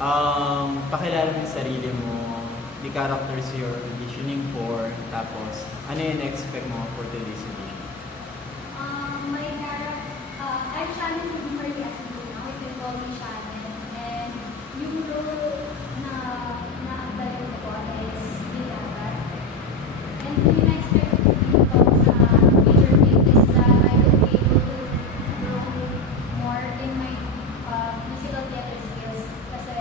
Pakilala mo yung sarili mo, the characters you're auditioning for, tapos ano yung expect mo for today's audition? My character, I'm Shannon from Maria Asibuna. You can call me Shannon. And yung role na naakbayan ko is Nilagat. And yung na-expect ko dito sa major thing is that I will be able to grow more in my musical theater skills. Kasi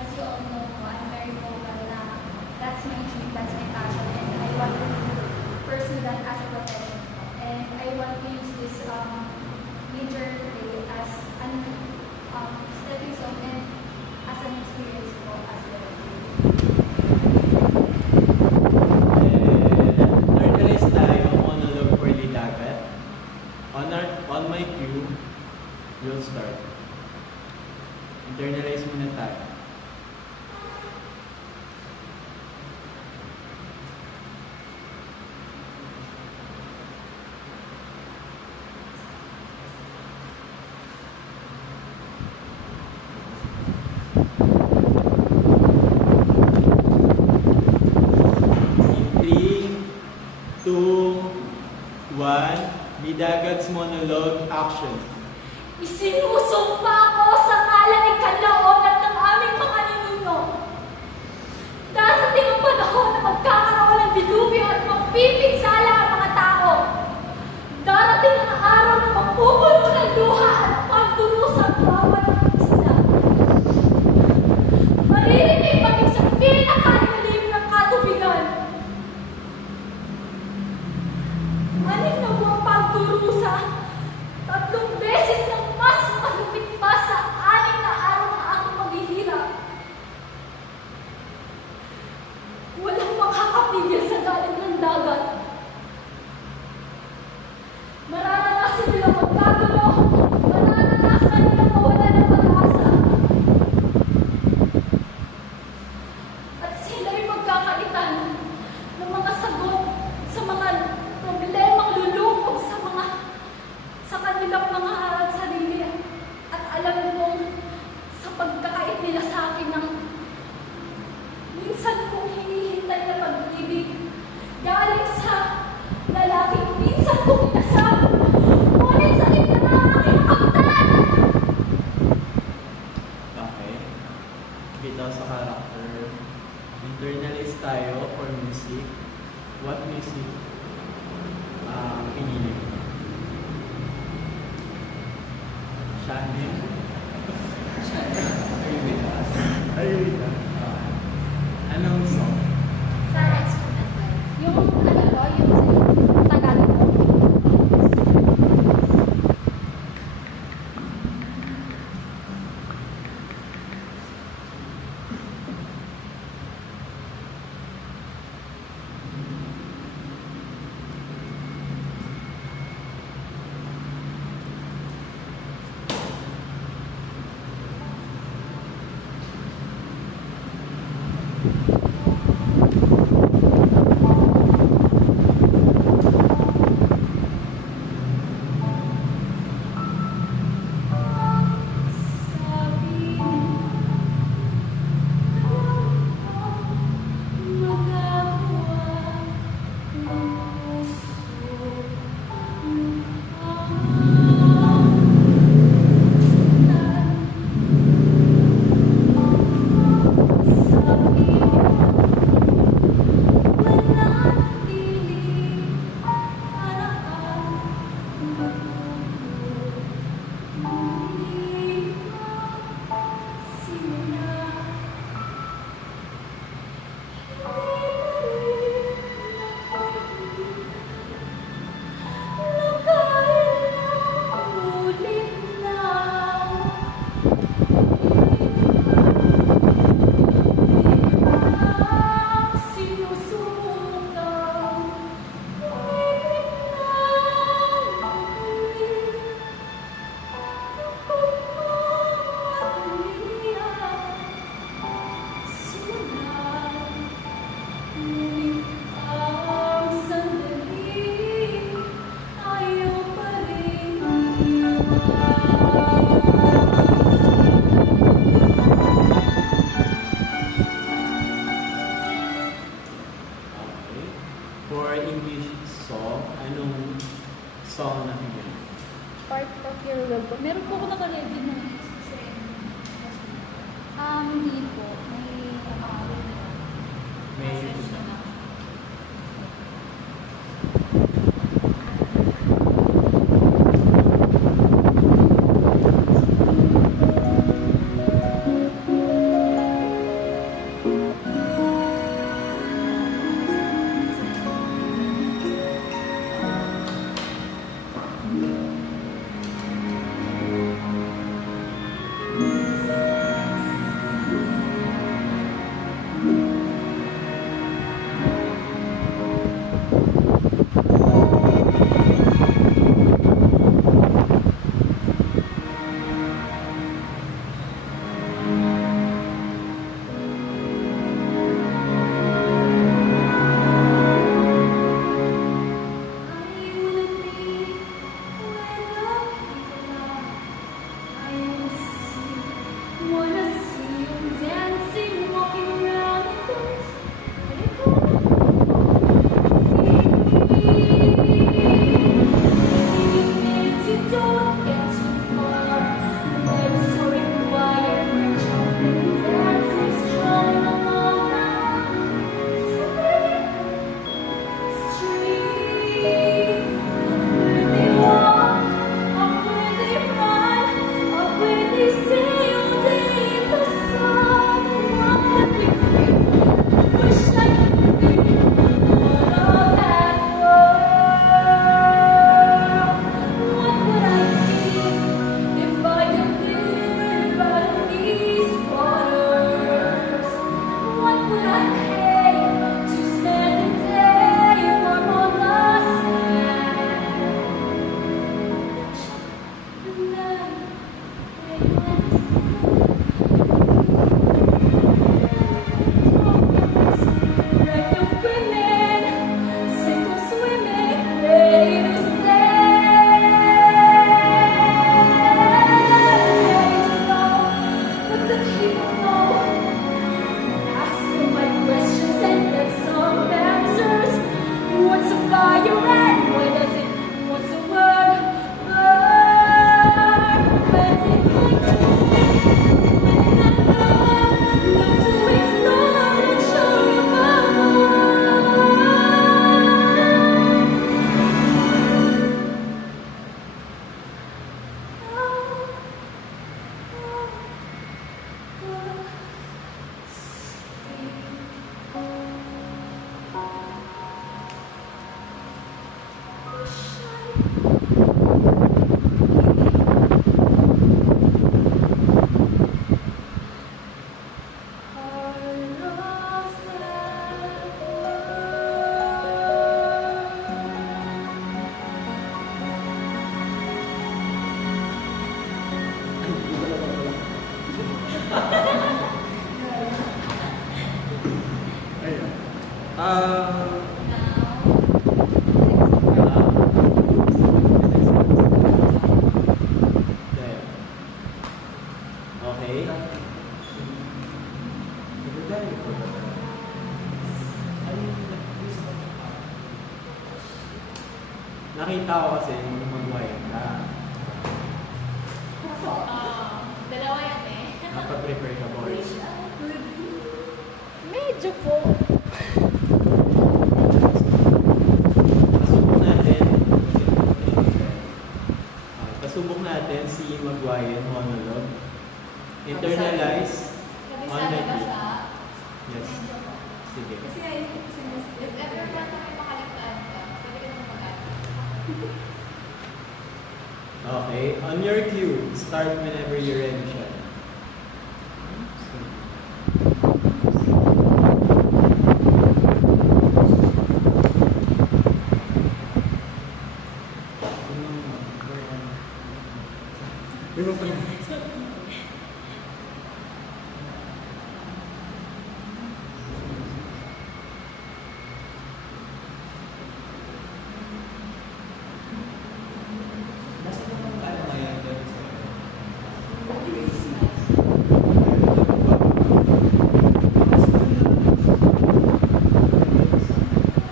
as you all know, I'm very vocal na that's my dream, that's my passion, and I want to pursue that as a profession. And I want to use this major play as an stepping stone and as an experience ko as well. Normalize tayo monologue for Nilagat. On my cue, you'll start. Internalize muna tayo. Nilagat's monologue, action. Isinusumpa ko sa ngalan ni Kaloob at ng aming mga ninuno. Darating ang panahon na magkakaroon ng dilubyo at magpipinsala ang mga tao. Darating ang araw na magpupuno ng luha at pagdurusa ang bawat isla. Maririnig maging sa pinakalilim ng katubigan. Anim na buwang pagdurusa, 3 beses ng mas malupit pa sa 6 na araw na aking maghihirap. Walang makakapigil sa galing ng dagat. Mararanasan nila magkagulo, mararanasan nila mawala ng pag-asa. At sila'y magkakalitan ng mga sagot sa mga problemang lulubog sa kanilang mga harap sarili. At alam kong sa pagkakait nila sa akin ng minsan kong hinihintay na pag-ibig galing sa lalaking minsan kong inasam, ngunit sa gitna ng aking kaptan. Okay. Bitaw sa character. Internalize tayo for music. What music pinili mo? Shannon? Are you with us? Are you with us? Anong song? Sa Rex ko na ba? Yung ano ko, yung Tagalog ko. yun? Part of your web po. Meron po ako naka-review ng hindi po. May YouTube na. Okay. Nakita ko kasi nung mag-wire na Dalawa yan eh. napag-prepare ka boys. Medyo po. Pasubok natin si Maguire monologue. Internalize on Kabisado ba the siya? Yes. Sige. Kasi if ever ba na may makaligtaan ka, pwede ka naman mag-add. Okay. On your cue, start whenever you're ready siya.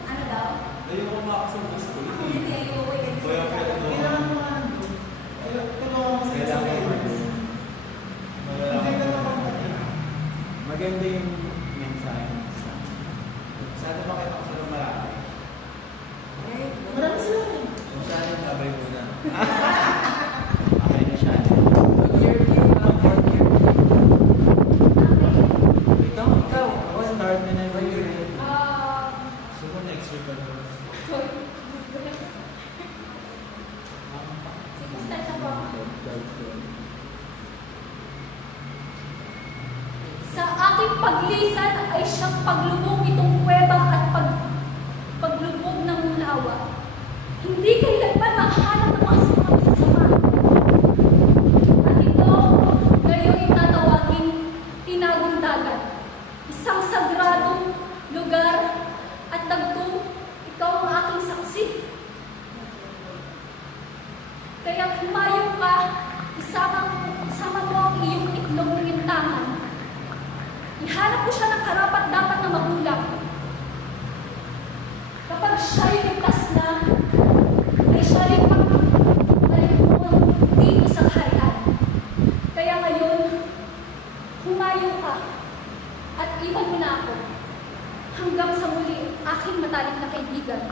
Ano daw? Ayoko makasama sa school. Hindi, ayoko yan. Kaya pwede mo. paglisan ay siyang paglubog nitong kuweba at paglubog ng lawa. Hindi kailanman mahanap ng mga masasama. At ito, ngayon tatawagin tinagong dagat. Isang sagradong lugar at dagtong ikaw ang aking saksi. Kaya kumayo ka, isama mo ang iyong itlog ng lintangan. Ihanap mo siya ng karapat-dapat na magulang. Kapag siya'y ligtas na, ay siya rin magbalik mo dito sa kaharian. Kaya ngayon, humayo ka at iwan mo na ako hanggang sa muli aking matalik na kaibigan.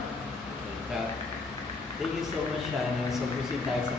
Thank you so much, Shana. So, proceed tayo sa